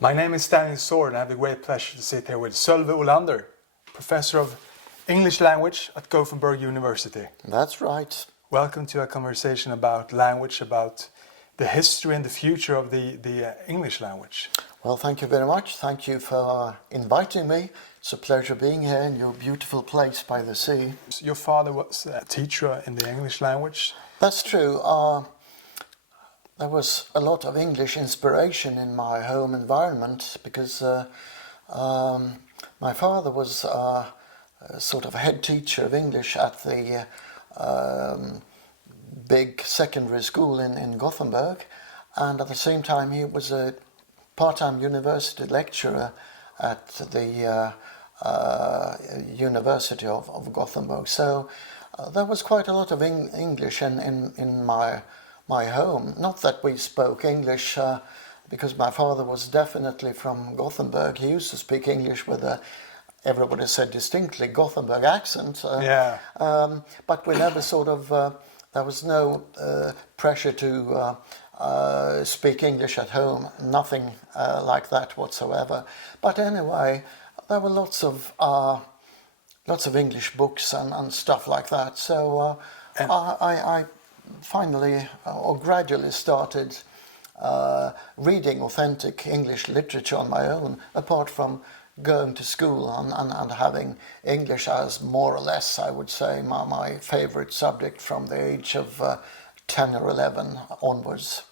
My name is Daniel Swärd and I have the great pleasure to sit here with Sölve Ohlander, Professor of English Language at Gothenburg University. That's right. Welcome to a conversation about language, about the history and the future of the English language. Well, thank you very much. Thank you for inviting me. It's a pleasure being here in your beautiful place by the sea. Your father was a teacher in the English language. That's true. There was a lot of English inspiration in my home environment because my father was sort of head teacher of English at the big secondary school in Gothenburg, and at the same time he was a part-time university lecturer at the University of Gothenburg. So there was quite a lot of English in my home. Not that we spoke English, because my father was definitely from Gothenburg. He used to speak English with a, everybody said distinctly, Gothenburg accent. But we never sort of, there was no pressure to speak English at home, nothing like that whatsoever. But anyway, there were lots of English books and stuff like that. So I finally or gradually started reading authentic English literature on my own, apart from going to school and having English as more or less, I would say, my favorite subject from the age of 10 or 11 onwards.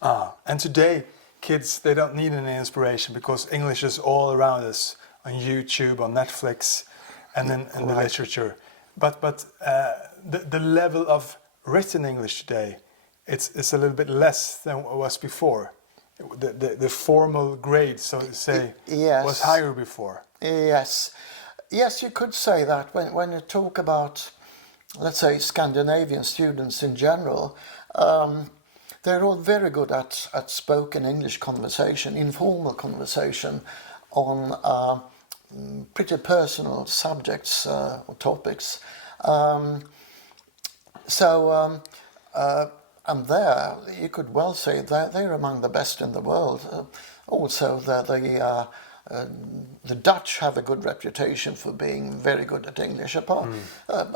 And today, kids, they don't need any inspiration because English is all around us, on YouTube, on Netflix, and in the literature. But the level of written English today, it's a little bit less than it was before. The formal grade, so to say, was higher before. Yes, you could say that. When you talk about, let's say, Scandinavian students in general, they're all very good at spoken English conversation, informal conversation on pretty personal subjects or topics. And there, you could well say that they're among the best in the world. Also, the Dutch have a good reputation for being very good at English,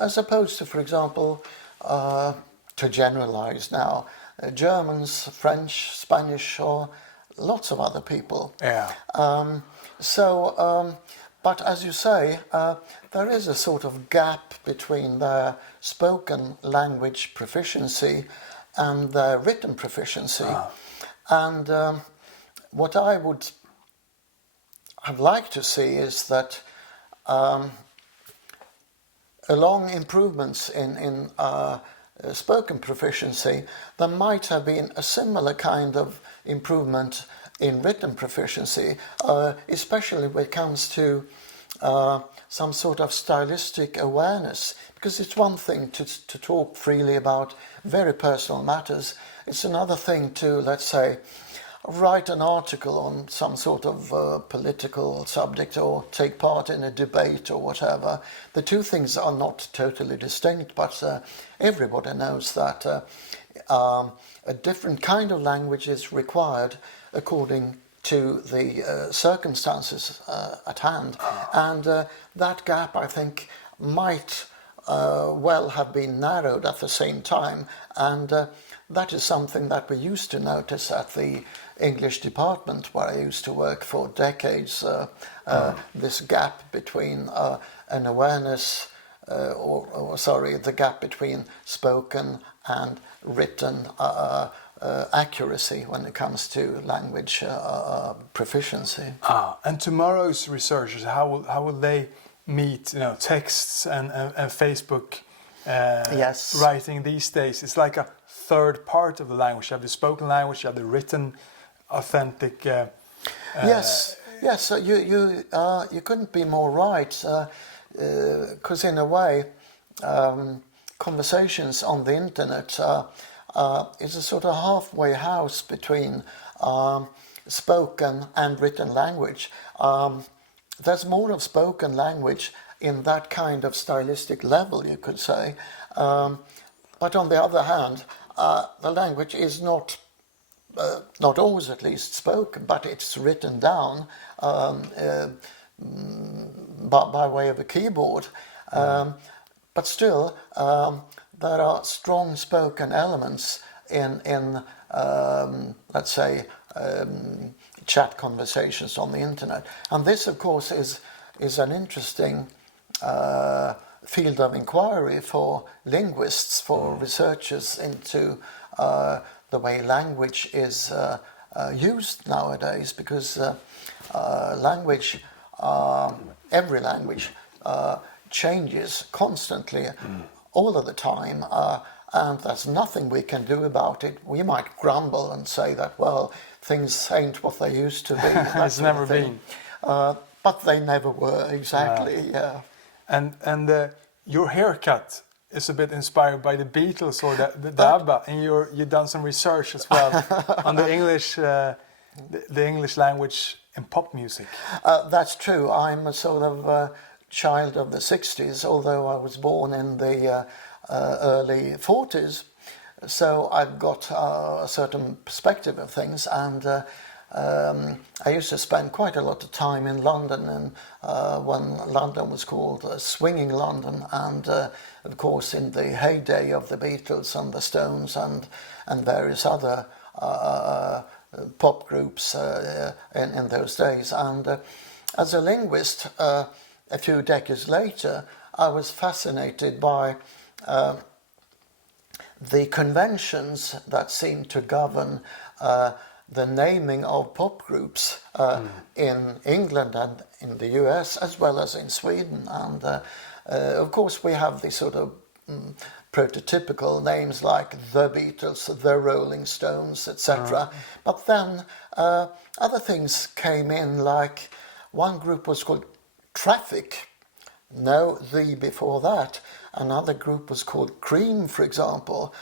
as opposed to, for example, to generalize now, Germans, French, Spanish, or lots of other people. But as you say, there is a sort of gap between their spoken language proficiency and their written proficiency. And what I would have liked to see is that along improvements in spoken proficiency, there might have been a similar kind of improvement in written proficiency, especially when it comes to some sort of stylistic awareness. Because it's one thing to talk freely about very personal matters. It's another thing to, let's say, write an article on some sort of political subject or take part in a debate or whatever. The two things are not totally distinct, but everybody knows that a different kind of language is required according to the circumstances at hand. And that gap, I think, might well have been narrowed at the same time, and that is something that we used to notice at the English department where I used to work for decades, this gap between an awareness, the gap between spoken and written accuracy when it comes to language proficiency. And tomorrow's researchers, how will they meet texts and Facebook writing these days? It's like a third part of the language. You have the spoken language, you have the written, authentic. Yes. You couldn't be more right, because in a way, conversations on the internet is a sort of halfway house between spoken and written language. There's more of spoken language in that kind of stylistic level, you could say. But on the other hand, the language is not not always at least spoken, but it's written down by way of a keyboard. But still, there are strong spoken elements in let's say, chat conversations on the internet. And this, of course, is an interesting field of inquiry for linguists, for researchers into the way language is used nowadays, because language, every language, changes constantly, all of the time, and there's nothing we can do about it. We might grumble and say that, well, things ain't what they used to be. It's never been. But they never were, exactly, yeah. And your haircut is a bit inspired by the Beatles or the ABBA, and you've done some research as well on the English language in pop music. That's true. I'm a sort of child of the 60s, although I was born in the early 40s. So I've got a certain perspective of things, and I used to spend quite a lot of time in London, and when London was called Swinging London, and of course in the heyday of the Beatles and the Stones and various other pop groups in those days. And as a linguist, a few decades later, I was fascinated by the conventions that seemed to govern the naming of pop groups in England and in the US, as well as in Sweden. And of course we have these sort of prototypical names like the Beatles, the Rolling Stones, etc. But then other things came in, like one group was called Traffic, no the before that. Another group was called Cream, for example.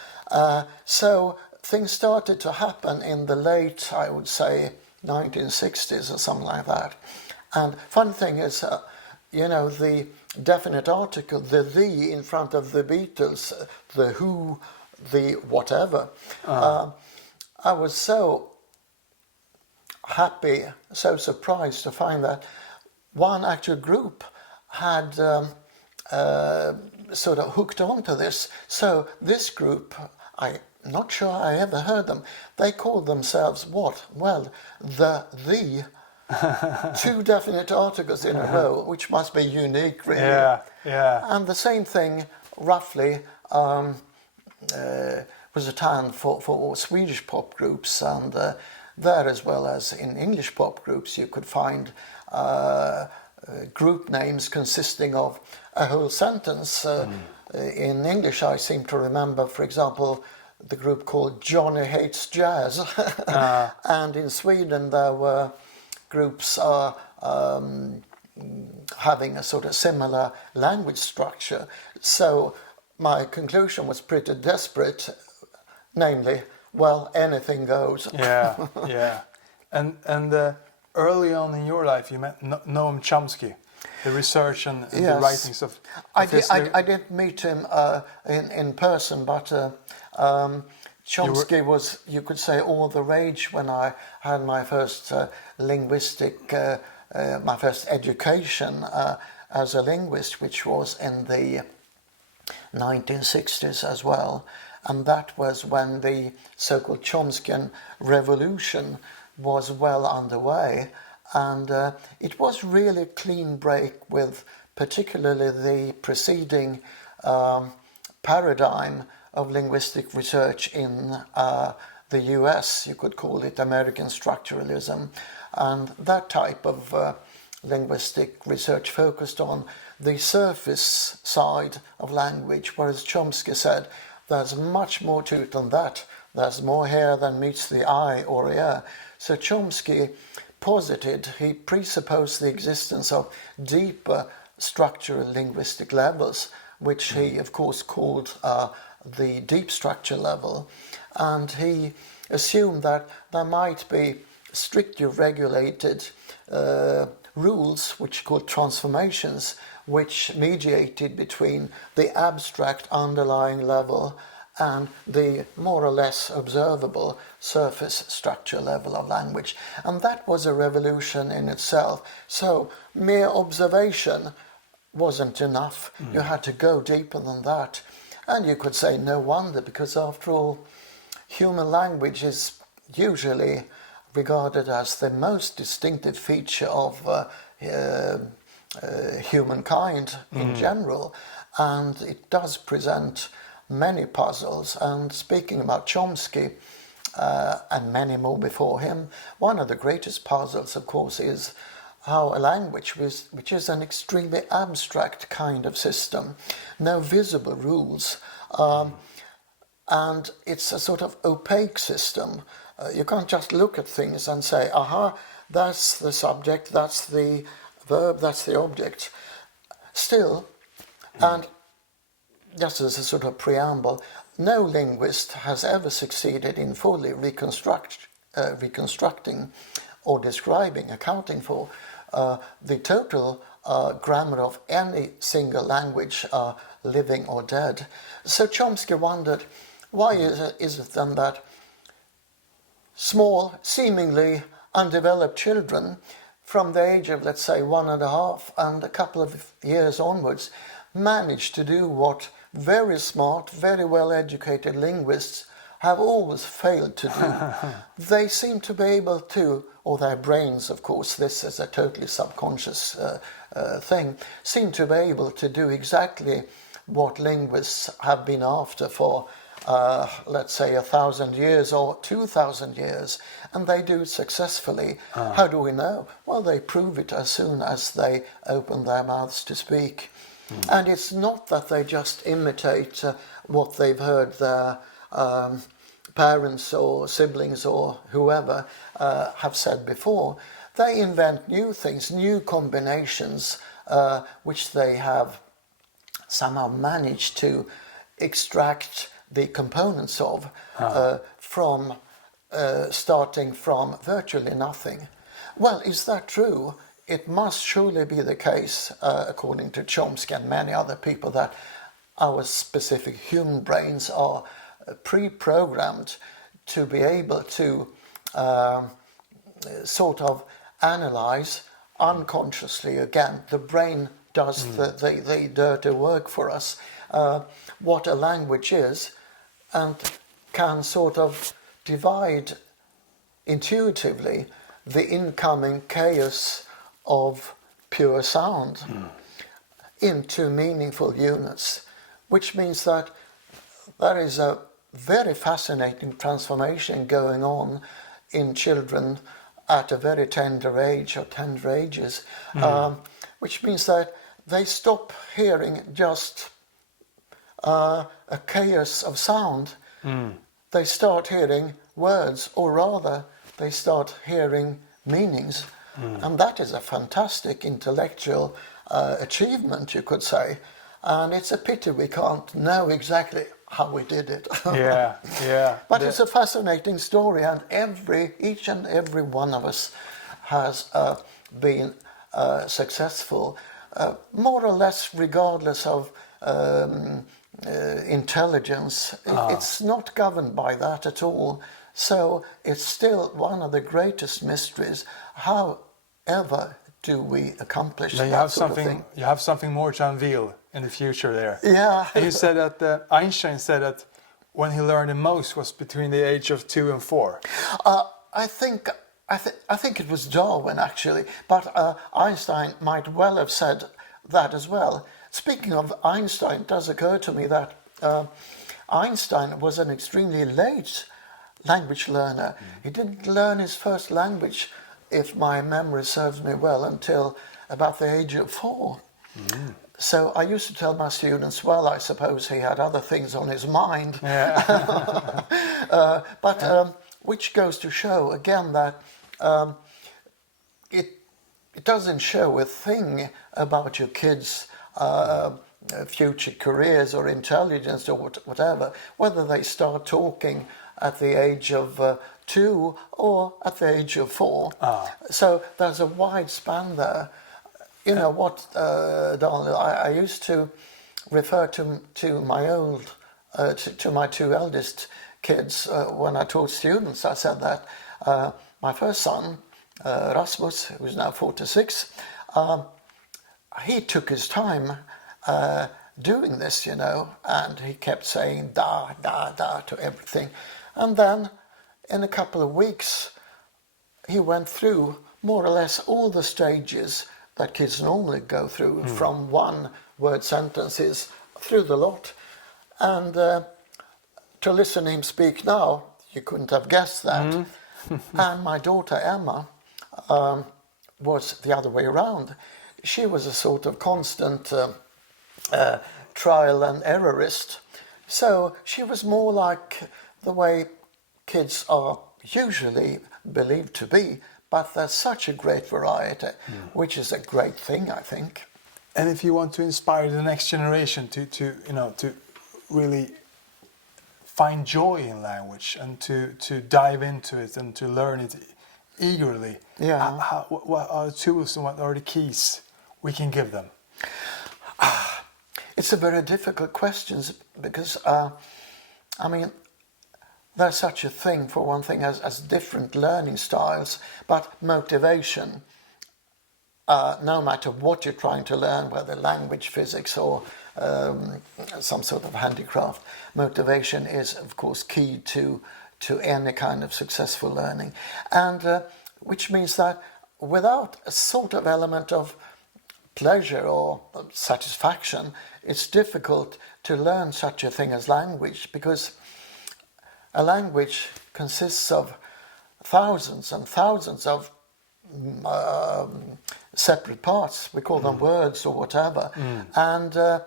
So things started to happen in the late, I would say, 1960s or something like that. And fun thing is, the definite article, the in front of the Beatles, the Who, the whatever. I was so happy, so surprised to find that one actual group had sort of hooked onto this. So this group, I'm not sure I ever heard them. They called themselves what? Well, the two definite articles in a row, which must be unique, really. Yeah, yeah. And the same thing, roughly, was at hand for Swedish pop groups, and there, as well as in English pop groups, you could find group names consisting of a whole sentence. In English, I seem to remember, for example, the group called Johnny Hates Jazz. And in Sweden, there were groups having a sort of similar language structure. So my conclusion was pretty desperate, namely, well, anything goes. Yeah, yeah. And early on in your life, you met Noam Chomsky, the research and Yes. the writings of I his... did meet him in person, but Chomsky was, you could say, all the rage when I had my first linguistic, my first education as a linguist, which was in the 1960s as well. And that was when the so-called Chomskyan revolution was well underway. And it was really a clean break with particularly the preceding paradigm of linguistic research in the US. You could call it American structuralism. And that type of linguistic research focused on the surface side of language, whereas Chomsky said there's much more to it than that. There's more here than meets the eye or ear. So Chomsky posited, he presupposed the existence of deeper structural linguistic levels, which he, of course, called the deep structure level. And he assumed that there might be strictly regulated rules, which called transformations, which mediated between the abstract underlying level and the more or less observable surface structure level of language. And that was a revolution in itself. So mere observation wasn't enough. You had to go deeper than that. And you could say no wonder, because after all, human language is usually regarded as the most distinctive feature of humankind in general, and it does present many puzzles. And speaking about Chomsky and many more before him, one of the greatest puzzles, of course, is how a language which is an extremely abstract kind of system, no visible rules, and it's a sort of opaque system. You can't just look at things and say, aha, that's the subject, that's the verb, that's the object. Still, and just as a sort of preamble, no linguist has ever succeeded in fully reconstructing or describing, accounting for the total grammar of any single language, living or dead. So Chomsky wondered, why is it then that small, seemingly undeveloped children from the age of, let's say, 1.5 and a couple of years onwards manage to do what very smart, very well-educated linguists have always failed to do? They seem to be able to, or their brains, of course, this is a totally subconscious thing, seem to be able to do exactly what linguists have been after for let's say 1,000 years or 2,000 years, and they do it successfully. How do we know? Well, they prove it as soon as they open their mouths to speak. And it's not that they just imitate what they've heard their parents or siblings or whoever have said before. They invent new things, new combinations, which they have somehow managed to extract the components of from starting from virtually nothing. Well, is that true? It must surely be the case, according to Chomsky and many other people, that our specific human brains are pre-programmed to be able to sort of analyze unconsciously. Again, the brain does the dirty work for us, what a language is, and can sort of divide intuitively the incoming chaos of pure sound into meaningful units, which means that there is a very fascinating transformation going on in children at a very tender age or tender ages, which means that they stop hearing just a chaos of sound. They start hearing words, or rather they start hearing meanings, and that is a fantastic intellectual achievement, you could say, and it's a pity we can't know exactly how we did it. But it's a fascinating story, and each and every one of us has been successful, more or less regardless of intelligence. It's not governed by that at all. So it's still one of the greatest mysteries. However do we accomplish that sort of thing? You have something more to unveil in the future there. Yeah. You said that Einstein said that when he learned the most was between the age of 2 and 4. I think it was Darwin, actually, but Einstein might well have said that as well. Speaking of Einstein, it does occur to me that Einstein was an extremely late language learner. He didn't learn his first language, if my memory serves me well, until about the age of 4. So I used to tell my students, well, I suppose he had other things on his mind. Which goes to show, again, that it doesn't show a thing about your kids' future careers or intelligence or whatever, whether they start talking at the age of 2 or at the age of 4. So there's a wide span there. You know what, Daniel, I used to refer to my old to my two eldest kids when I taught students. I said that my first son, Rasmus, who's now 46, he took his time doing this, you know, and he kept saying da, da, da to everything. And then in a couple of weeks, he went through more or less all the stages that kids normally go through, from one-word sentences through the lot. And to listen to him speak now, you couldn't have guessed that. And my daughter Emma was the other way around. She was a sort of constant trial and errorist. So she was more like the way kids are usually believed to be, but there's such a great variety, which is a great thing, I think. And if you want to inspire the next generation to really find joy in language and to dive into it and to learn it eagerly, what are the tools and what are the keys we can give them? It's a very difficult question because, I mean, there's such a thing, for one thing, as different learning styles, but motivation, no matter what you're trying to learn, whether language, physics, or some sort of handicraft, motivation is, of course, key to any kind of successful learning. And which means that without a sort of element of pleasure or satisfaction, it's difficult to learn such a thing as language, because a language consists of thousands and thousands of separate parts. We call them words or whatever. And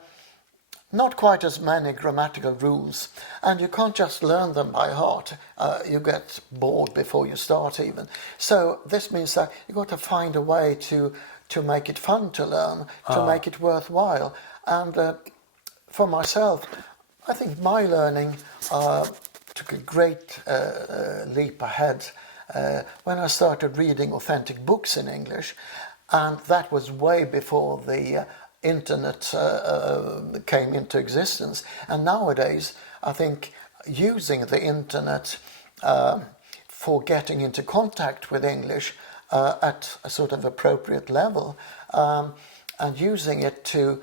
not quite as many grammatical rules. And you can't just learn them by heart. You get bored before you start even. So this means that you've got to find a way to make it fun to learn, to make it worthwhile. And for myself, I think my learning took a great leap ahead when I started reading authentic books in English, and that was way before the internet came into existence. And nowadays, I think using the internet for getting into contact with English at a sort of appropriate level, and using it to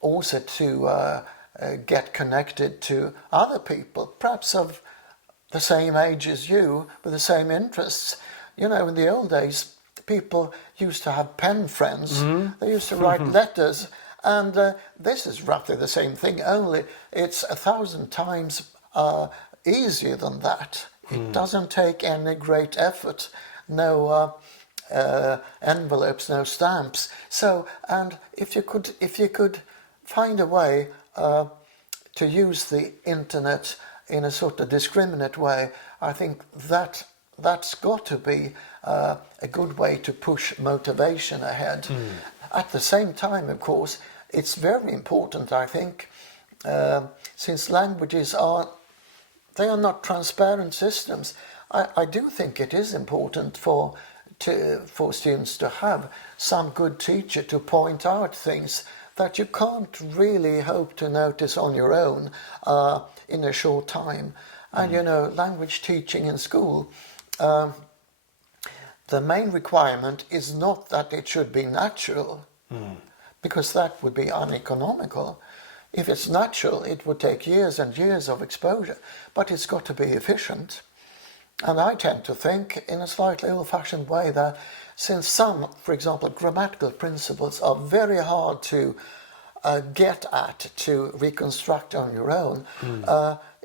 also to get connected to other people, perhaps of the same age as you, with the same interests. You know, in the old days, people used to have pen friends. They used to write letters, and this is roughly the same thing, only it's 1,000 times easier than that. It doesn't take any great effort, no envelopes, no stamps. So, and if you could find a way to use the internet in a sort of discriminate way, I think that's got to be a good way to push motivation ahead. At the same time, of course, it's very important, I think, since languages are not transparent systems. I do think it is important for students to have some good teacher to point out things that you can't really hope to notice on your own in a short time. And you know, language teaching in school, the main requirement is not that it should be natural, because that would be uneconomical. If it's natural, it would take years and years of exposure, but it's got to be efficient. And I tend to think in a slightly old-fashioned way that since some, for example, grammatical principles are very hard to get at, to reconstruct on your own,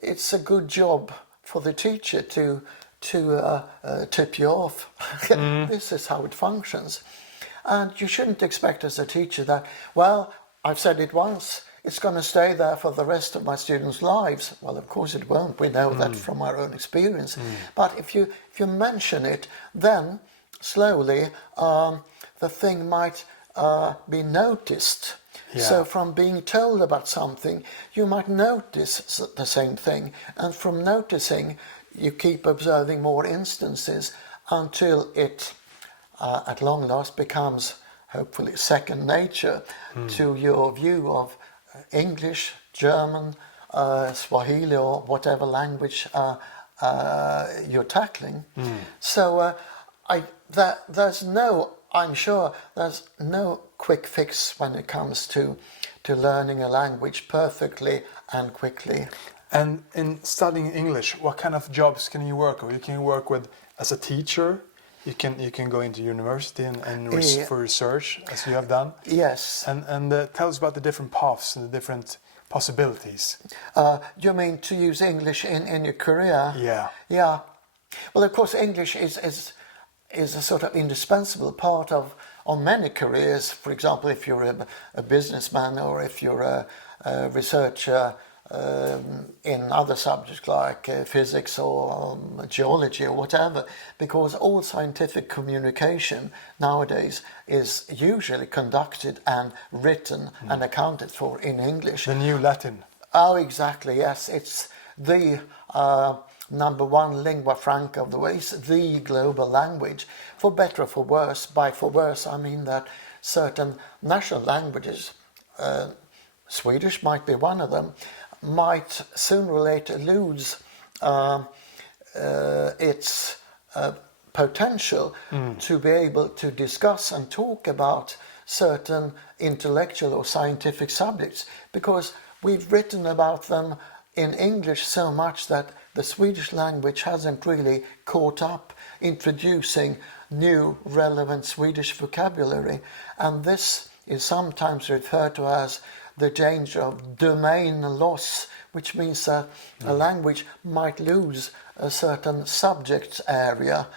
it's a good job for the teacher to tip you off. This is how it functions. And you shouldn't expect as a teacher that, well, I've said it once, it's going to stay there for the rest of my students' lives. Well, of course it won't. We know that from our own experience. But if you mention it, then slowly the thing might be noticed. Yeah. So from being told about something, you might notice the same thing. And from noticing, you keep observing more instances until it, at long last, becomes hopefully second nature to your view of English, German, Swahili or whatever language you're tackling. So I'm sure there's no quick fix when it comes to learning a language perfectly and quickly. And in studying English, what kind of jobs can you work with? You can work with as a teacher. You can go into university for research, as you have done. Yes. And tell us about the different paths and the different possibilities. You mean to use English in your career? Yeah. Yeah. Well, of course, English is a sort of indispensable part of many careers. For example, if you're a businessman or if you're a researcher in other subjects like physics or geology or whatever, because all scientific communication nowadays is usually conducted and written and accounted for in English. The new Latin. Oh, exactly, yes. It's the number one lingua franca of the West, the global language, for better or for worse. By for worse, I mean that certain national languages, Swedish might be one of them, might sooner or later lose its potential to be able to discuss and talk about certain intellectual or scientific subjects, because we've written about them in English so much that the Swedish language hasn't really caught up introducing new relevant Swedish vocabulary, and this is sometimes referred to as the danger of domain loss, which means that a language might lose a certain subject area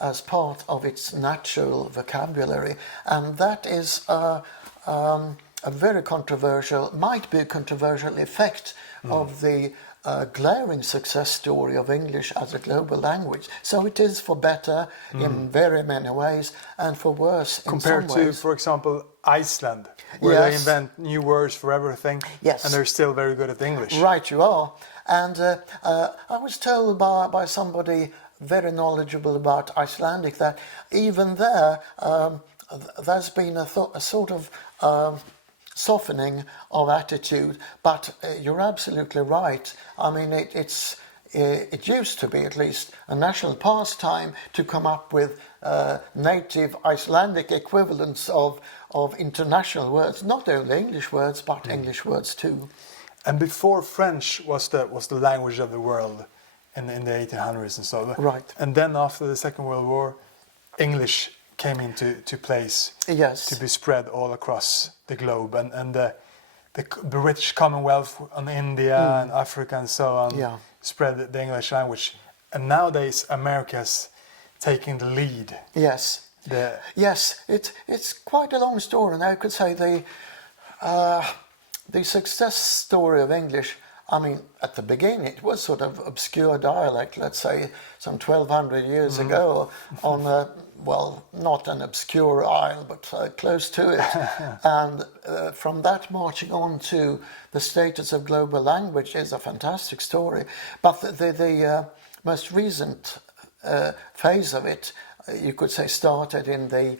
as part of its natural vocabulary. And that is a very controversial, might be a controversial effect of the glaring success story of English as a global language. So it is for better in very many ways, and for worse in compared some ways. to, for example, Iceland, where they invent new words for everything, Yes. and they're still very good at English. Right, you are. And I was told by somebody very knowledgeable about Icelandic that even there, there's been a sort of softening of attitude, but you're absolutely right. I mean, it used to be at least a national pastime to come up with native Icelandic equivalents of international words, not only English words, but English words too. And before, French was the language of the world in the 1800s and so. Right. And then after the Second World War, English came into place. Yes. To be spread all across the globe, and the British Commonwealth on India and Africa and so on spread the English language. And nowadays America's taking the lead. Yes. Yes, it's quite a long story, and I could say the success story of English, I mean, at the beginning it was sort of obscure dialect, let's say some 1200 years ago, on a, well, not an obscure isle, but close to it. And from that marching on to the status of global language is a fantastic story. But the most recent phase of it, you could say, started in the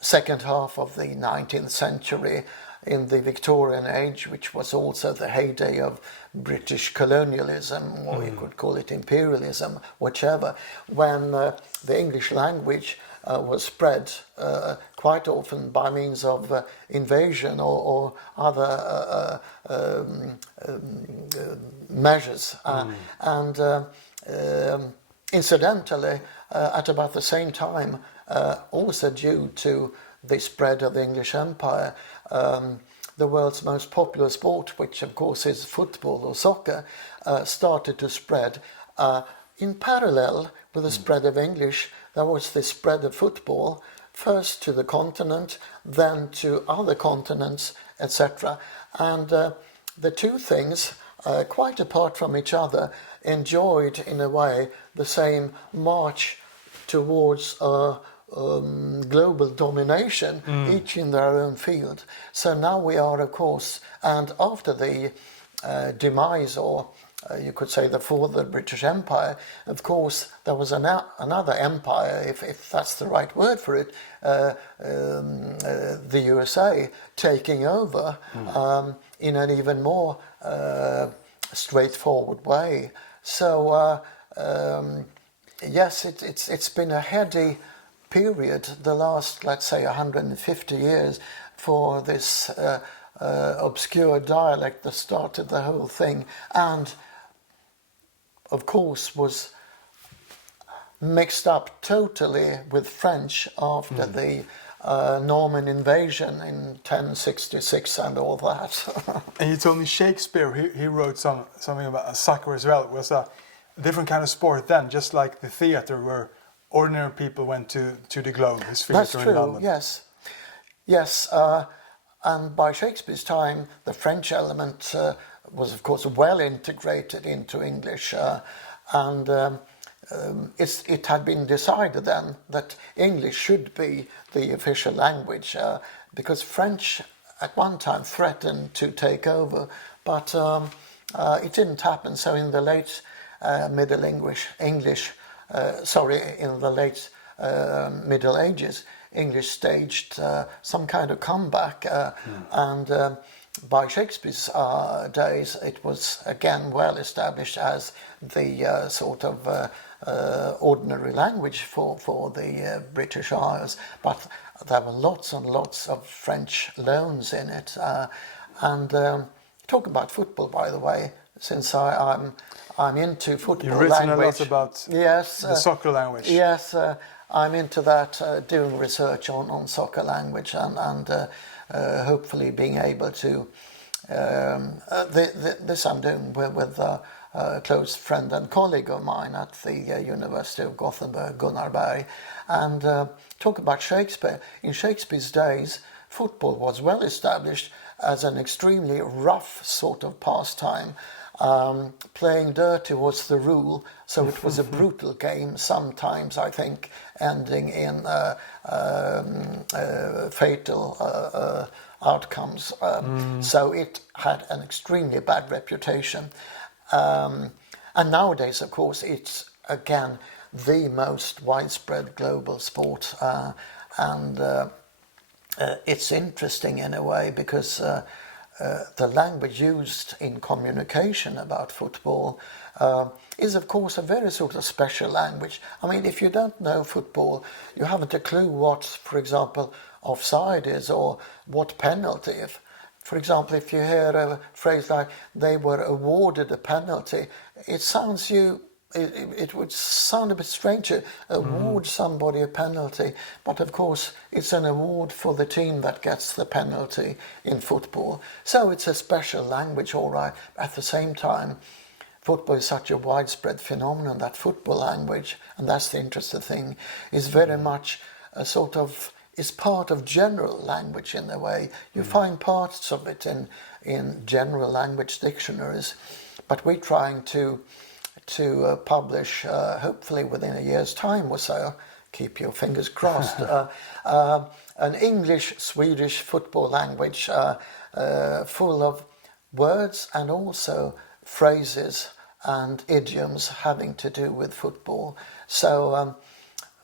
second half of the 19th century, in the Victorian age, which was also the heyday of British colonialism, or you could call it imperialism, whichever, when the English language was spread quite often by means of invasion or other measures. And incidentally, at about the same time, also due to the spread of the English Empire, the world's most popular sport, which of course is football or soccer, started to spread. In parallel with the spread of English, there was the spread of football, first to the continent, then to other continents, etc. And the two things, quite apart from each other, enjoyed in a way the same march towards global domination, each in their own field. So now we are, of course, and after the demise or you could say, before the British Empire. Of course, there was another empire, if that's the right word for it, the USA, taking over in an even more straightforward way. So, yes, it's been a heady period, the last, let's say, 150 years, for this obscure dialect that started the whole thing, and of course was mixed up totally with French after the Norman invasion in 1066 and all that. And you told me Shakespeare, he wrote something about soccer as well. It was a different kind of sport then, just like the theatre where ordinary people went to the Globe, his theatre That's in true, London. yes. And by Shakespeare's time, the French element was, of course, well integrated into English, and it had been decided then that English should be the official language, because French at one time threatened to take over, but it didn't happen. So in the late Middle Ages, English staged some kind of comeback, and by Shakespeare's days, it was again well established as the sort of ordinary language for the British Isles. But there were lots and lots of French loans in it. And talk about football, by the way, since I'm into football. You've written language. a lot about the soccer language. Yes, I'm into that, doing research on soccer language, and hopefully being able to. This I'm doing with a close friend and colleague of mine at the University of Gothenburg, Gunnar Berg, and talk about Shakespeare. In Shakespeare's days, football was well established as an extremely rough sort of pastime. Playing dirty was the rule, so it was a brutal game, sometimes I think ending in fatal outcomes. So it had an extremely bad reputation. And nowadays, of course, it's again the most widespread global sport, and it's interesting in a way because the language used in communication about football is, of course, a very sort of special language. I mean, if you don't know football, you haven't a clue what, for example, offside is or what penalty. For example, if you hear a phrase like "they were awarded a penalty," it would sound a bit strange to award somebody a penalty, but of course it's an award for the team that gets the penalty in football. So it's a special language, all right. At the same time, football is such a widespread phenomenon that football language, and that's the interesting thing, is very much a sort of, is part of general language in a way. You find parts of it in general language dictionaries, but we're trying to publish, hopefully within a year's time or so, keep your fingers crossed, an English-Swedish football language full of words and also phrases and idioms having to do with football. So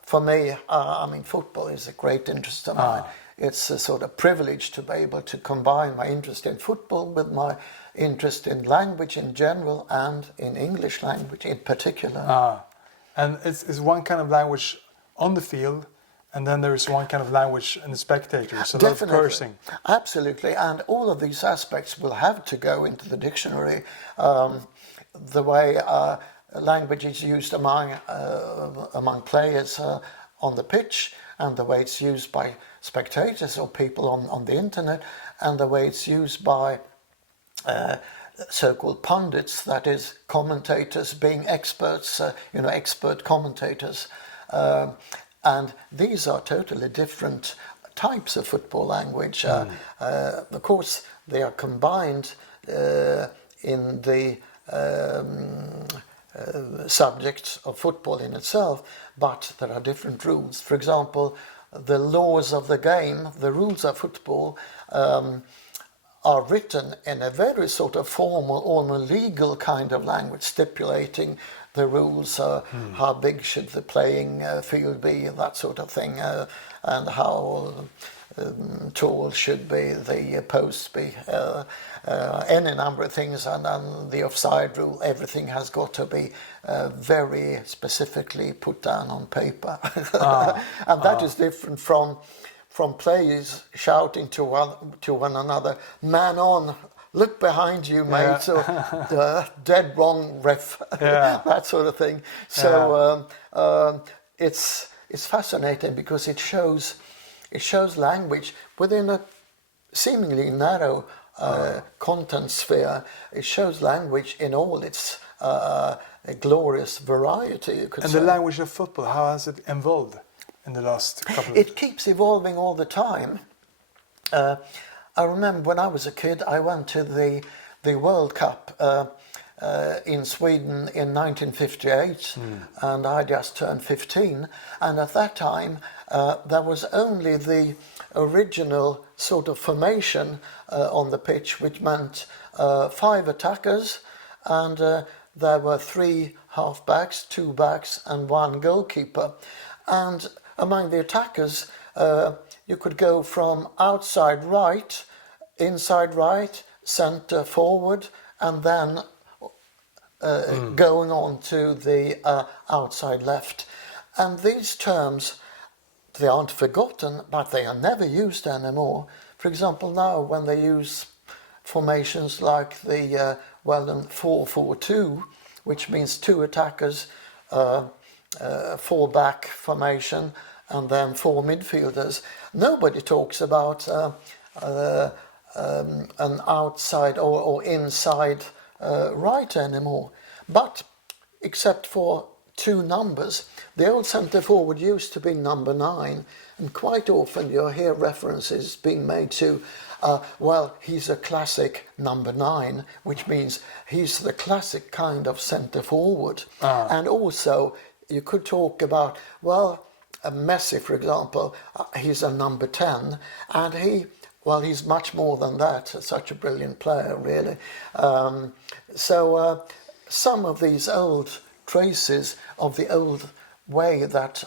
for me, I mean, football is a great interest of mine. It's a sort of privilege to be able to combine my interest in football with my interest in language in general and in English language in particular. And it's one kind of language on the field, and then there is one kind of language in the spectators, so that's cursing. Absolutely, and all of these aspects will have to go into the dictionary. The way language is used among players on the pitch, and the way it's used by spectators or people on the internet, and the way it's used by so-called pundits, that is, commentators being experts, expert commentators. And these are totally different types of football language. Of course, they are combined in the subject of football in itself, but there are different rules. For example, the laws of the game, the rules of football, are written in a very sort of formal, almost legal kind of language, stipulating the rules, how big should the playing field be, that sort of thing, and how tall should be the posts be, any number of things, and the offside rule, everything has got to be very specifically put down on paper. And that is different from players shouting to one another, "Man on, look behind you, mate," or "dead wrong, ref," that sort of thing. So it's fascinating because it shows language within a seemingly narrow content sphere. It shows language in all its glorious variety, you could say. And the language of football, how has it evolved in the last couple of... It keeps evolving all the time. I remember when I was a kid, I went to the World Cup in Sweden in 1958, and I just turned 15. And at that time, there was only the original sort of formation on the pitch, which meant 5 attackers, and there were 3 half-backs, 2 backs, and 1 goalkeeper. And among the attackers, you could go from outside right, inside right, centre forward, and then going on to the outside left. And these terms, they aren't forgotten, but they are never used anymore. For example, now when they use formations like the well-known 4-4-2, which means 2 attackers, 4-back formation, and then 4 midfielders, nobody talks about an outside or inside right anymore. But except for 2 numbers, the old centre forward used to be number 9, and quite often you'll hear references being made to, well, he's a classic number 9, which means he's the classic kind of centre forward. And also you could talk about, well, Messi, for example, he's a number 10, and he's much more than that, such a brilliant player, really. So some of these old traces of the old way that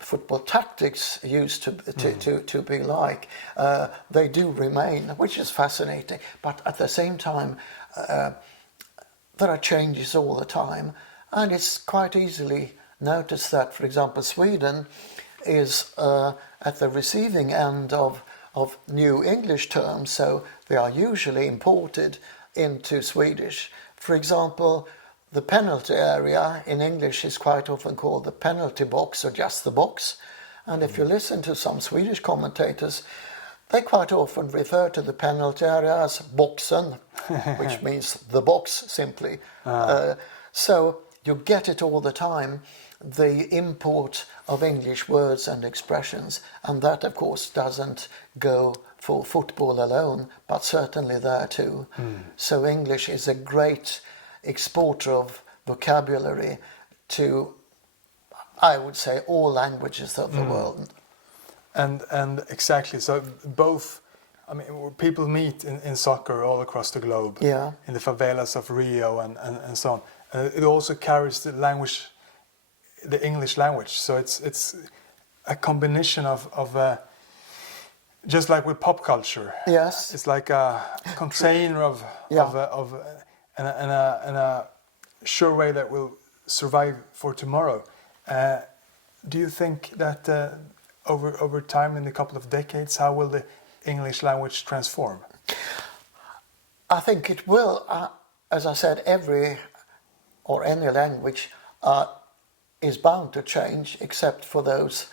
football tactics used to be like, they do remain, which is fascinating. But at the same time, there are changes all the time, and it's quite easily noticed that, for example, Sweden is at the receiving end of new English terms, so they are usually imported into Swedish. For example, the penalty area in English is quite often called the penalty box or just the box. And if you listen to some Swedish commentators, they quite often refer to the penalty area as boxen, which means the box simply. So you get it all the time, the import of English words and expressions, and that of course doesn't go for football alone, but certainly there too. So English is a great exporter of vocabulary to, I would say, all languages of the world. And exactly, so both, I mean, people meet in soccer all across the globe, in the favelas of Rio and so on. It also carries the language, the English language. So it's a combination of just like with pop culture. Yes. It's like a container of a sure way that will survive for tomorrow. Do you think that over time, in a couple of decades, how will the English language transform? I think it will. As I said, any language is bound to change, except for those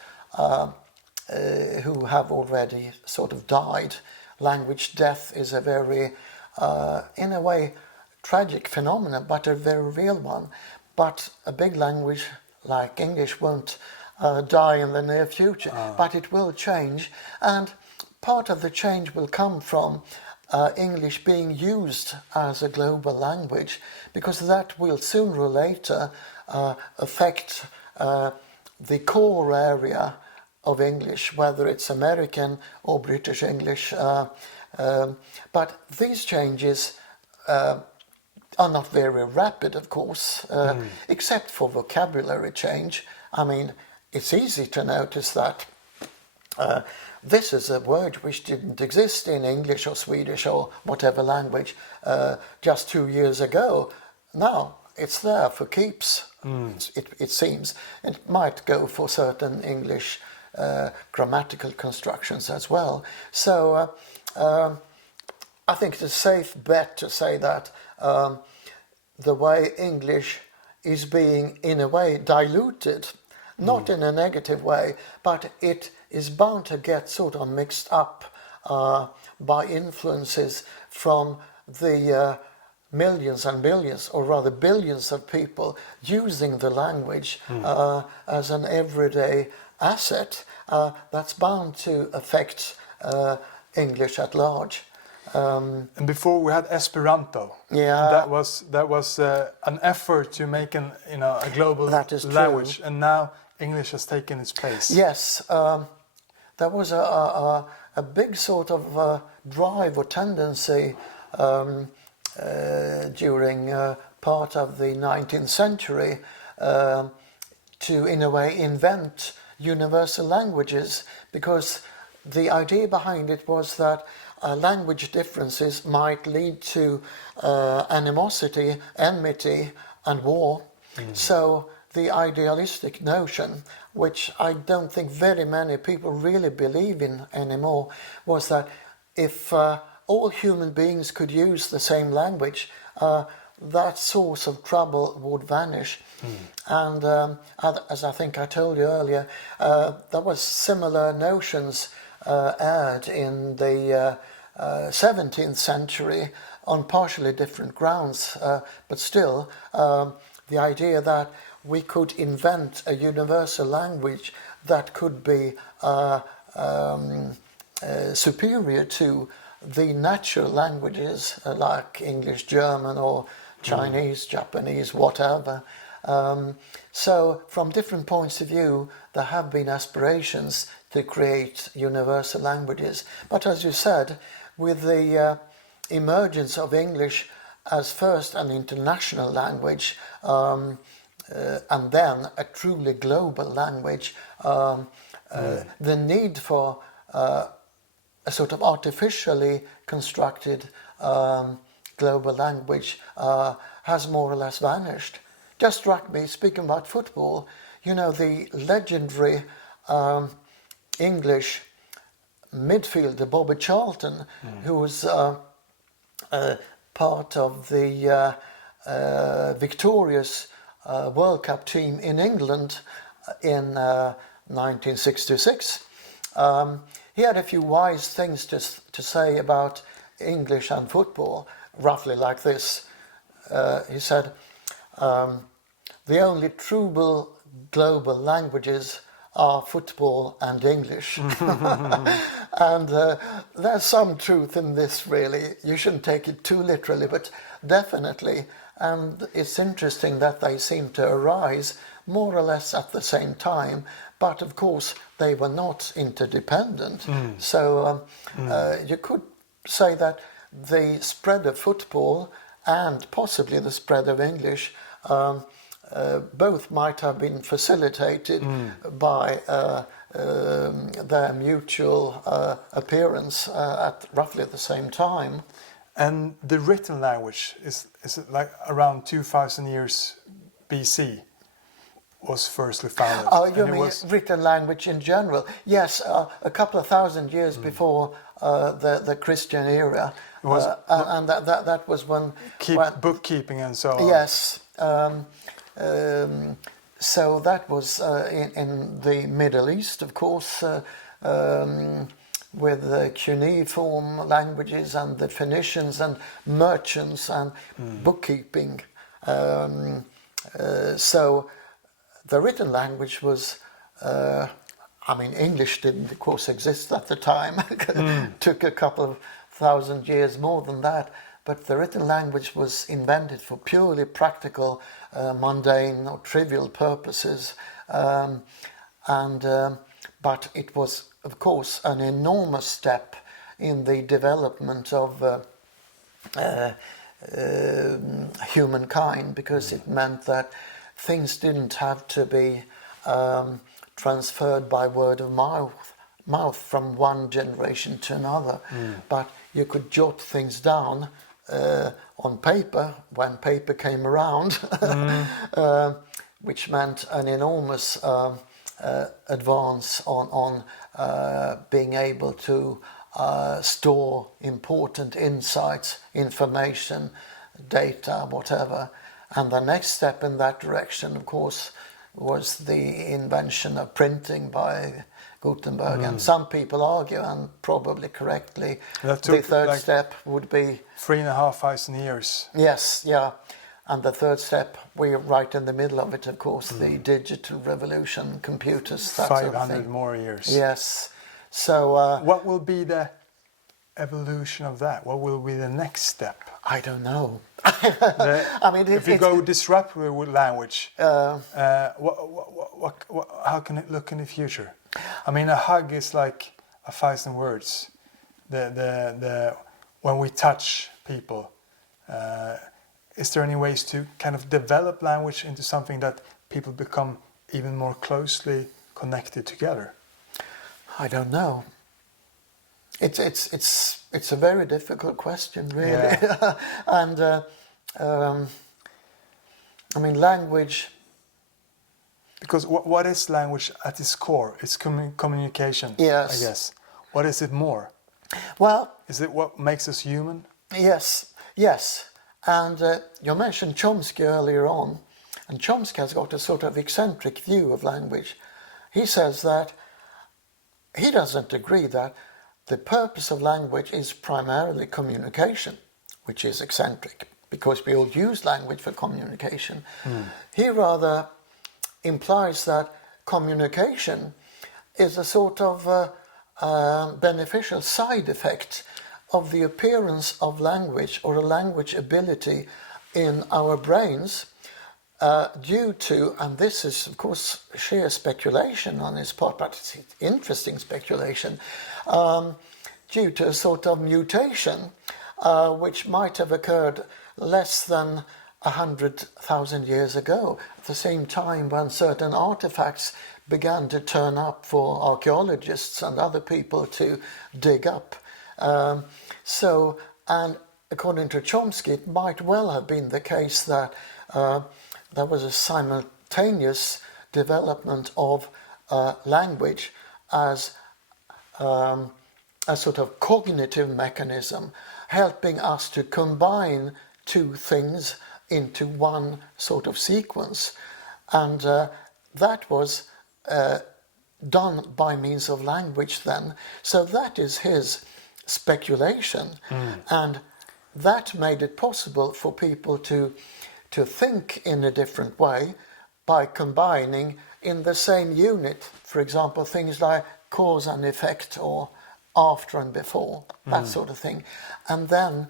who have already sort of died. Language death is a very, in a way, tragic phenomenon, but a very real one. But a big language like English won't die in the near future, but it will change. And part of the change will come from English being used as a global language, because that will sooner or later affect the core area of English, whether it's American or British English, But these changes are not very rapid, of course, except for vocabulary change. I mean, it's easy to notice that this is a word which didn't exist in English or Swedish or whatever language just 2 years ago. Now it's there for keeps, it seems. It might go for certain English grammatical constructions as well. So I think it's a safe bet to say that the way English is being, in a way, diluted, not in a negative way, but it is bound to get sort of mixed up by influences from the millions and billions, or rather billions of people using the language as an everyday asset that's bound to affect English at large. And before we had Esperanto. Yeah. That was an effort to make a global language, true. and now English has taken its place. Yes, there was a big sort of drive or tendency during part of the 19th century to, in a way, invent universal languages, because the idea behind it was that language differences might lead to animosity, enmity, and war. So the idealistic notion, which I don't think very many people really believe in anymore, was that if all human beings could use the same language, that source of trouble would vanish. And as I think I told you earlier, there was similar notions aired in the 17th century on partially different grounds, but still the idea that we could invent a universal language that could be superior to the natural languages like English, German, or Chinese, Japanese, whatever. So from different points of view, there have been aspirations to create universal languages. But as you said, with the emergence of English as first an international language, and then a truly global language, the need for a sort of artificially constructed global language has more or less vanished. Just struck me, speaking about football, you know, the legendary English midfielder Bobby Charlton, who was part of the victorious World Cup team in England in 1966. He had a few wise things to say about English and football, roughly like this. He said, the only true global languages are football and English. And there's some truth in this, really. You shouldn't take it too literally, but definitely. And it's interesting that they seem to arise more or less at the same time, but of course they were not interdependent. So you could say that the spread of football and possibly the spread of English both might have been facilitated by their mutual appearance at roughly the same time. And the written language is it like around 2,000 years BC was firstly founded? You mean written language in general? Yes, a couple of thousand years before the Christian era. It was, and that was when bookkeeping and so on. Yes. So that was in the Middle East, of course, with the cuneiform languages and the Phoenicians and merchants and bookkeeping. So the written language was, English didn't, of course, exist at the time. Took a couple of thousand years more than that. But the written language was invented for purely practical, mundane or trivial purposes. But it was, of course, an enormous step in the development of humankind, because it meant that things didn't have to be transferred by word of mouth from one generation to another, but you could jot things down on paper when paper came around, which meant an enormous advance on being able to store important insights, information, data, whatever. And the next step in that direction, of course, was the invention of printing by Gutenberg. And some people argue, and probably correctly, the third step would be 3,500 years. Yes, yeah. And the third step, we're right in the middle of it, of course, the digital revolution, computers, that 500 sort of thing. more years. Yes. So what will be the evolution of that? What will be the next step? I don't know. I mean, if you go disruptive with language, how can it look in the future? I mean, a hug is like 1,000 words. When we touch people, is there any ways to kind of develop language into something that people become even more closely connected together? I don't know. It's a very difficult question, really. Yeah. And I mean, language. Because what is language at its core? It's communication. Yes. I guess. What is it more? Well, is it what makes us human? Yes. And you mentioned Chomsky earlier on, and Chomsky has got a sort of eccentric view of language. He says that he doesn't agree that the purpose of language is primarily communication, which is eccentric, because we all use language for communication. He rather implies that communication is a sort of beneficial side effect of the appearance of language or a language ability in our brains due to, and this is of course sheer speculation on his part, but it's interesting speculation, due to a sort of mutation which might have occurred less than 100,000 years ago, at the same time when certain artifacts began to turn up for archaeologists and other people to dig up. And according to Chomsky, it might well have been the case that there was a simultaneous development of language as a sort of cognitive mechanism, helping us to combine two things into one sort of sequence. And that was done by means of language then. So that is his speculation, and that made it possible for people to think in a different way by combining in the same unit, for example, things like cause and effect or after and before, that sort of thing, and then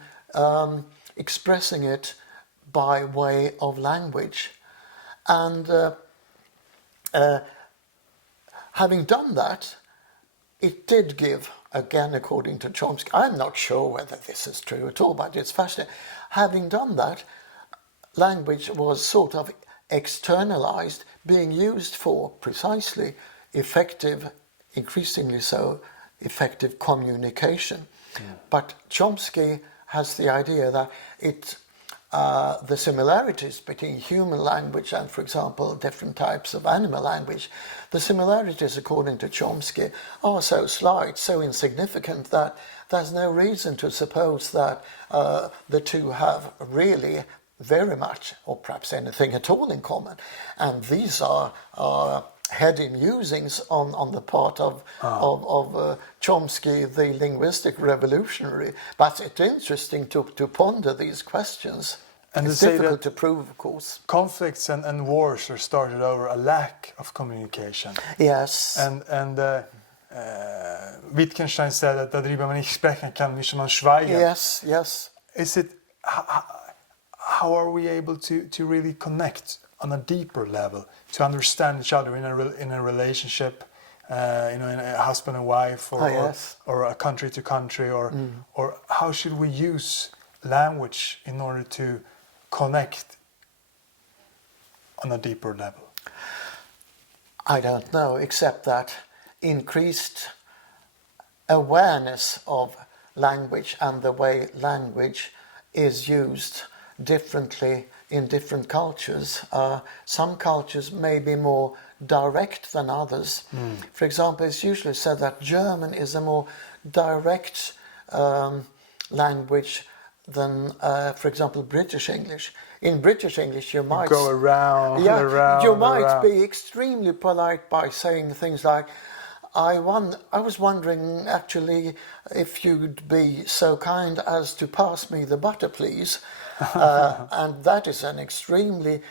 expressing it by way of language. And having done that, it did give, again according to Chomsky, I'm not sure whether this is true at all, but it's fascinating. Having done that, language was sort of externalized, being used for precisely effective, increasingly so, effective communication. But Chomsky has the idea that the similarities between human language and, for example, different types of animal language, the similarities, according to Chomsky, are so slight, so insignificant, that there's no reason to suppose that the two have really very much, or perhaps anything at all, in common. And these are heady musings on the part of Chomsky, the linguistic revolutionary. But it's interesting to ponder these questions. And it's difficult to prove, of course. Conflicts and wars are started over a lack of communication. Yes. And Wittgenstein said that darüber man nicht sprechen kann, müsse man schweigen. Yes. Is it? How are we able to really connect on a deeper level, to understand each other in a relationship, in a husband and wife, or, yes. or a country to country, or how should we use language in order to connect on a deeper level? I don't know, except that increased awareness of language and the way language is used differently in different cultures. Some cultures may be more direct than others. For example, it's usually said that German is a more direct language than, for example, British English. In British English, you might go around, you might be extremely polite by saying things like, I was wondering actually if you'd be so kind as to pass me the butter, please. And that is an extremely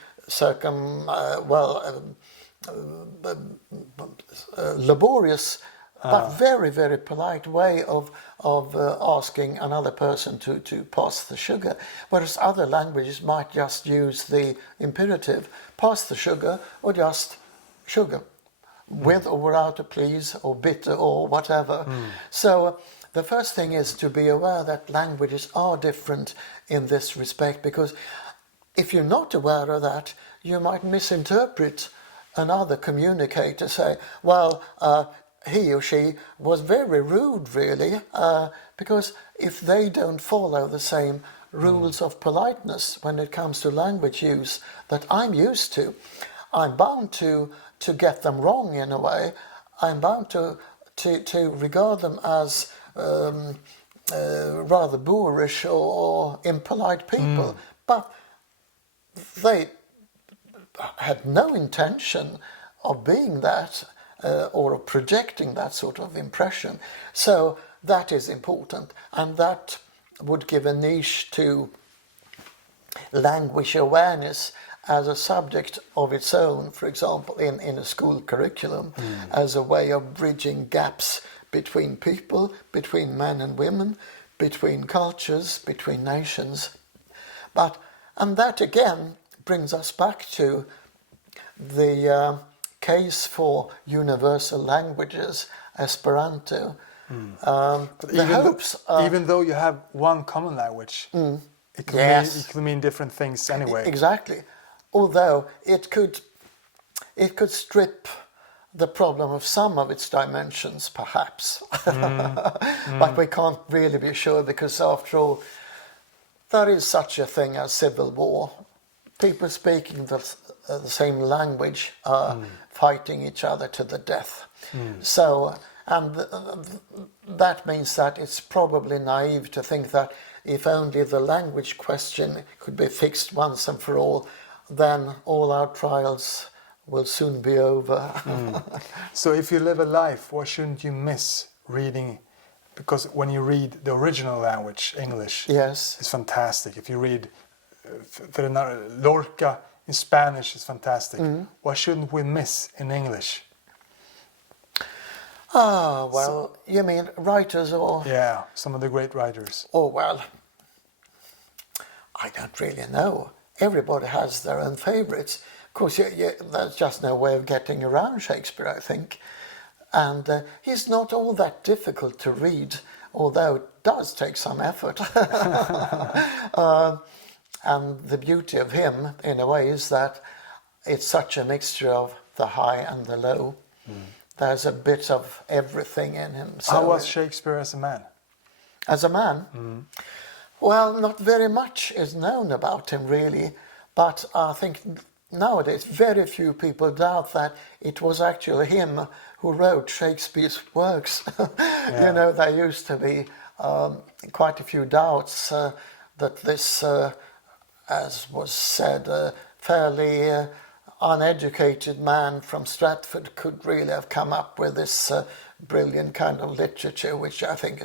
laborious but very, very polite way of asking another person to pass the sugar. Whereas other languages might just use the imperative, pass the sugar, or just sugar. With or without a please, or bitter, or whatever. So the first thing is to be aware that languages are different in this respect, because if you're not aware of that, you might misinterpret another communicator, say, well, he or she was very rude, really, because if they don't follow the same rules of politeness when it comes to language use that I'm used to, I'm bound to get them wrong in a way. I'm bound to regard them as rather boorish or impolite people. But they had no intention of being that or of projecting that sort of impression. So that is important, and that would give a niche to language awareness as a subject of its own, for example, in a school curriculum, as a way of bridging gaps between people, between men and women, between cultures, between nations. And that again brings us back to the case for universal languages, Esperanto. Even though you have one common language, it could mean different things anyway. Exactly. Although it could strip the problem of some of its dimensions, perhaps. But we can't really be sure, because after all, there is such a thing as civil war. People speaking the same language are fighting each other to the death. So, and that means that it's probably naive to think that if only the language question could be fixed once and for all, then all our trials will soon be over. So if you live a life, what shouldn't you miss reading? Because when you read the original language, English, it's fantastic. If you read Lorca in Spanish, it's fantastic. What shouldn't we miss in English? You mean writers or... Yeah, some of the great writers. Oh, well, I don't really know. Everybody has their own favourites. Of course, there's just no way of getting around Shakespeare, I think. And he's not all that difficult to read, although it does take some effort. And the beauty of him, in a way, is that it's such a mixture of the high and the low. There's a bit of everything in him. So how was Shakespeare as a man? As a man? Well, not very much is known about him, really. But I think nowadays very few people doubt that it was actually him who wrote Shakespeare's works. You know, there used to be quite a few doubts that this, as was said, fairly uneducated man from Stratford could really have come up with this brilliant kind of literature, which I think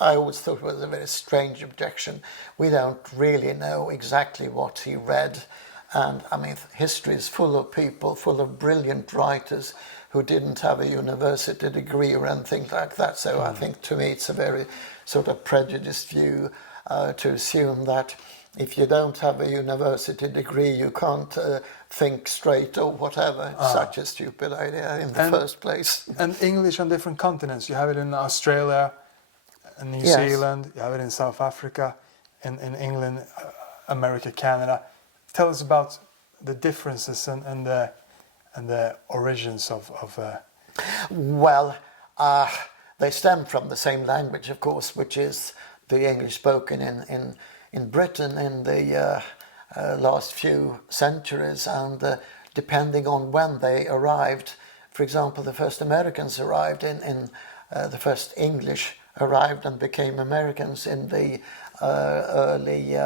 I always thought was a very strange objection. We don't really know exactly what he read. And I mean, history is full of people, full of brilliant writers who didn't have a university degree or anything like that. So I think, to me, it's a very sort of prejudiced view to assume that if you don't have a university degree, you can't think straight or whatever. It's such a stupid idea in the first place. And English on different continents. You have it in Australia, and New Zealand. You have it in South Africa, in England, America, Canada. Tell us about the differences and the origins of. Well, they stem from the same language, of course, which is the English spoken in Britain in the last few centuries, and depending on when they arrived. For example, the first Americans arrived in the first English arrived and became Americans in the early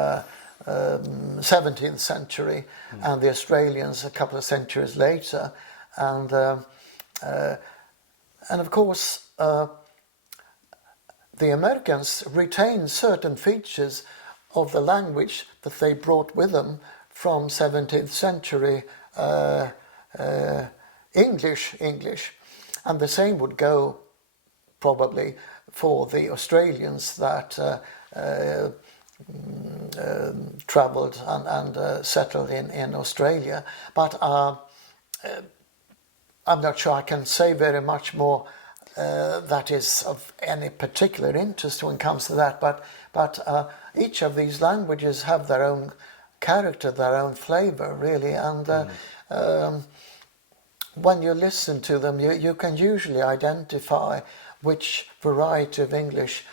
17th century, and the Australians a couple of centuries later, and of course the Americans retained certain features of the language that they brought with them from 17th century English, and the same would go probably for the Australians that travelled and settled in Australia. But I'm not sure I can say very much more that is of any particular interest when it comes to that. But each of these languages have their own character, their own flavour, really, and when you listen to them, you can usually identify which variety of English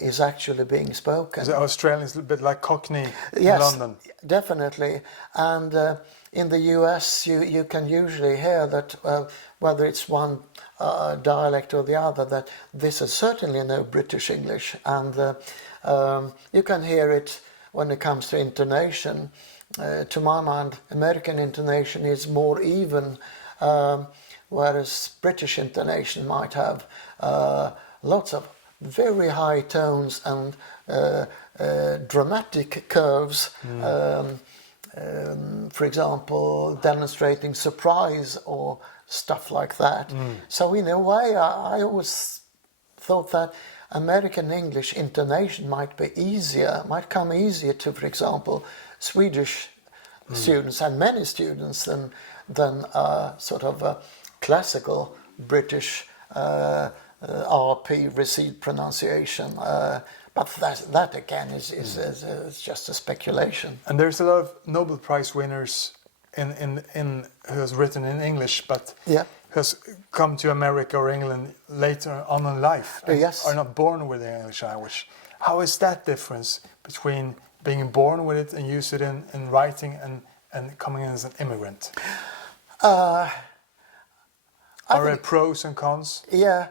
is actually being spoken. Is it Australian? It's a bit like Cockney Yes, in London. Definitely. And in the US, you can usually hear that whether it's one dialect or the other, that this is certainly no British English. And you can hear it when it comes to intonation. To my mind, American intonation is more even, whereas British intonation might have lots of very high tones and dramatic curves, for example, demonstrating surprise or stuff like that. So in a way, I always thought that American English intonation might come easier to, for example, Swedish students and many students than sort of classical British RP recede pronunciation. But that again is just a speculation. And there's a lot of Nobel Prize winners in who has written in English, but who has come to America or England later on in life and are not born with the English language. How is that difference between being born with it and use it in writing and coming in as an immigrant? Are there pros and cons? Yeah.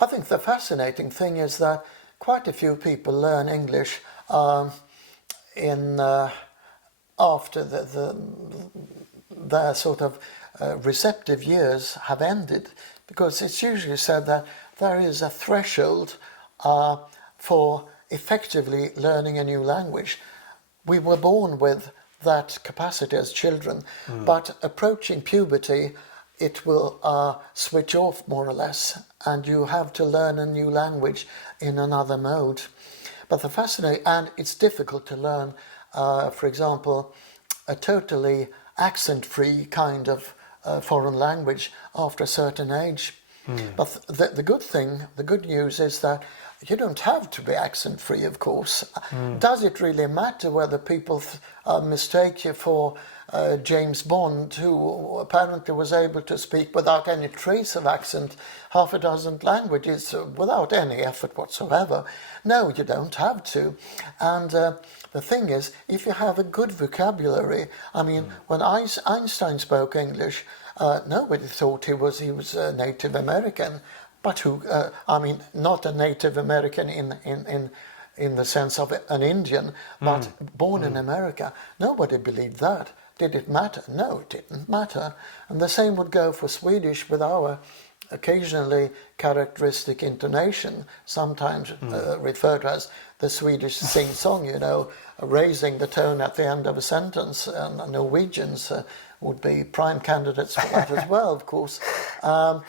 I think the fascinating thing is that quite a few people learn English after their sort of receptive years have ended, because it's usually said that there is a threshold for effectively learning a new language. We were born with that capacity as children, but approaching puberty, it will switch off more or less, and you have to learn a new language in another mode. But the fascinating, and it's difficult to learn, for example, a totally accent-free kind of foreign language after a certain age. But the good news is that you don't have to be accent-free, of course. Does it really matter whether people mistake you for James Bond, who apparently was able to speak without any trace of accent half a dozen languages without any effort whatsoever? No, you don't have to. And the thing is, if you have a good vocabulary, I mean, when Einstein spoke English, nobody thought he was a Native American, but not a Native American in the sense of an Indian, but born in America. Nobody believed that. Did it matter? No, it didn't matter. And the same would go for Swedish with our occasionally characteristic intonation, sometimes referred to as the Swedish sing-song, raising the tone at the end of a sentence. And Norwegians would be prime candidates for that as well, of course. And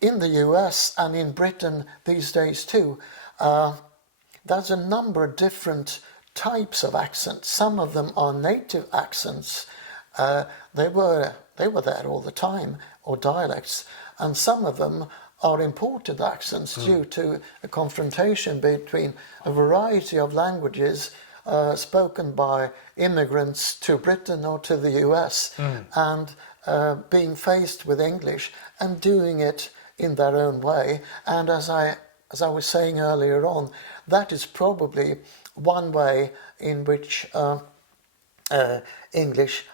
in the US and in Britain these days too, there's a number of different types of accents. Some of them are native accents. They were there all the time, or dialects, and some of them are imported accents due to a confrontation between a variety of languages spoken by immigrants to Britain or to the US, and being faced with English and doing it in their own way. And as I was saying earlier on, that is probably one way in which English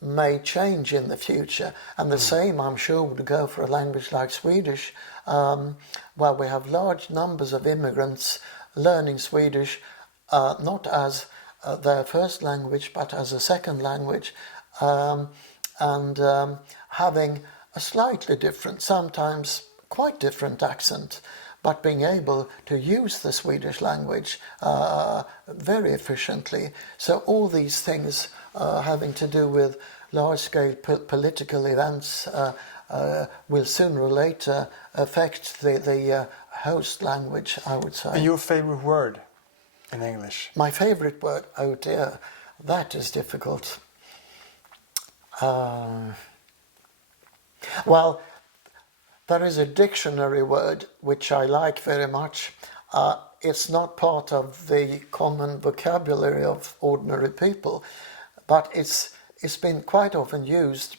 may change in the future. And the same, I'm sure, would go for a language like Swedish, where we have large numbers of immigrants learning Swedish, not as their first language, but as a second language, and having a slightly different, sometimes quite different accent, but being able to use the Swedish language very efficiently. So all these things having to do with large-scale political events will sooner or later affect the host language, I would say. And your favorite word in English? My favorite word, oh dear, that is difficult. Well, there is a dictionary word which I like very much. It's not part of the common vocabulary of ordinary people, but it's been quite often used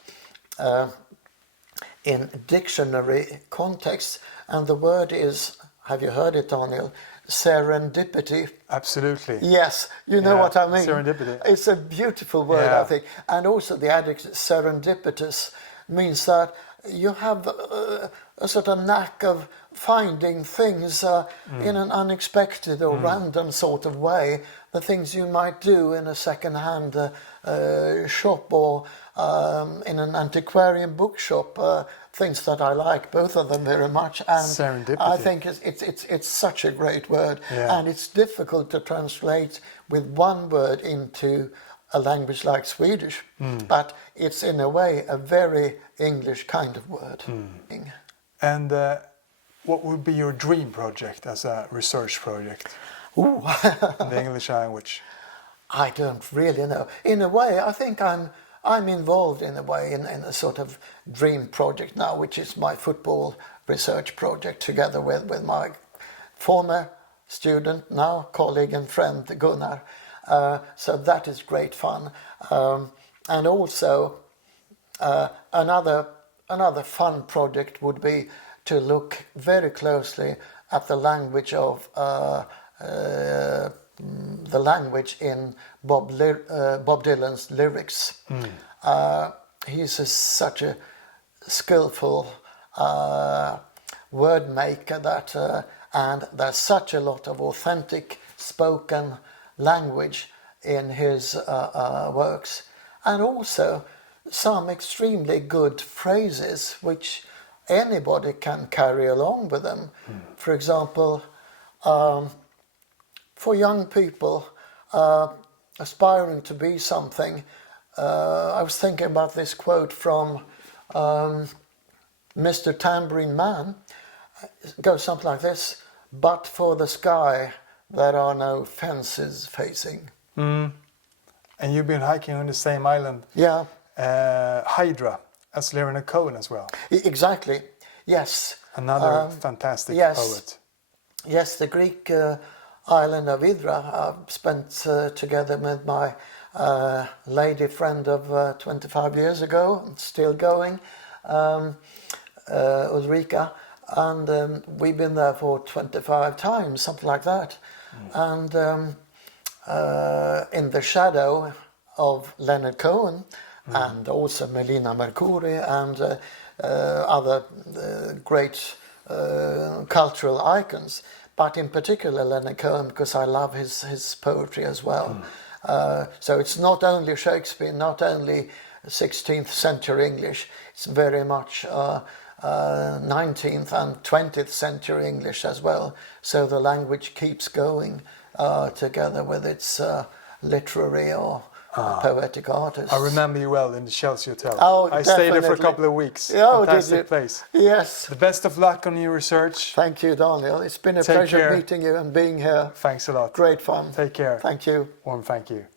in dictionary context, and the word is, have you heard it, Daniel? Serendipity. Absolutely. Yes, you know what I mean. Serendipity. It's a beautiful word, I think. And also the adjective serendipitous means that you have a sort of knack of finding things in an unexpected or random sort of way. The things you might do in a second-hand shop or in an antiquarian bookshop. Things that I like, both of them very much. And Serendipity. I think it's such a great word, and it's difficult to translate with one word into a language like Swedish, but it's in a way a very English kind of word. And what would be your dream project as a research project Ooh. in the English language? I don't really know. In a way, I think I'm involved in a way in a sort of dream project now, which is my football research project together with my former student, now colleague and friend Gunnar. So that is great fun. And also another fun project would be to look very closely at the language of the language in Bob Dylan's lyrics. He's such a skillful word maker that, and there's such a lot of authentic spoken language in his works, and also some extremely good phrases which anybody can carry along with them. For example, for young people aspiring to be something, I was thinking about this quote from Mr. Tambourine Man. It goes something like this: "But for the sky, there are no fences facing." And you've been hiking on the same island, Yeah. Hydra, as Leonard Cohen as well. Exactly. Yes. Another fantastic poet. Yes, the Greek island of Hydra I've spent together with my lady friend of 25 years ago, still going, Ulrika, and we've been there for 25 times, something like that. And in the shadow of Leonard Cohen and also Melina Mercouri and other great cultural icons, but in particular Leonard Cohen, because I love his poetry as well. So it's not only Shakespeare, not only 16th century English, it's very much 19th and 20th century English as well. So the language keeps going together with its literary or poetic artists. I remember you well in the Chelsea Hotel. Oh, I stayed there for a definitely. couple of weeks. Oh, Fantastic did you? place. Yes. The best of luck on your research. Thank you, Daniel. It's been a Take pleasure care. meeting you and being here. Thanks a lot. Great fun. Take care. Thank you. Warm thank you.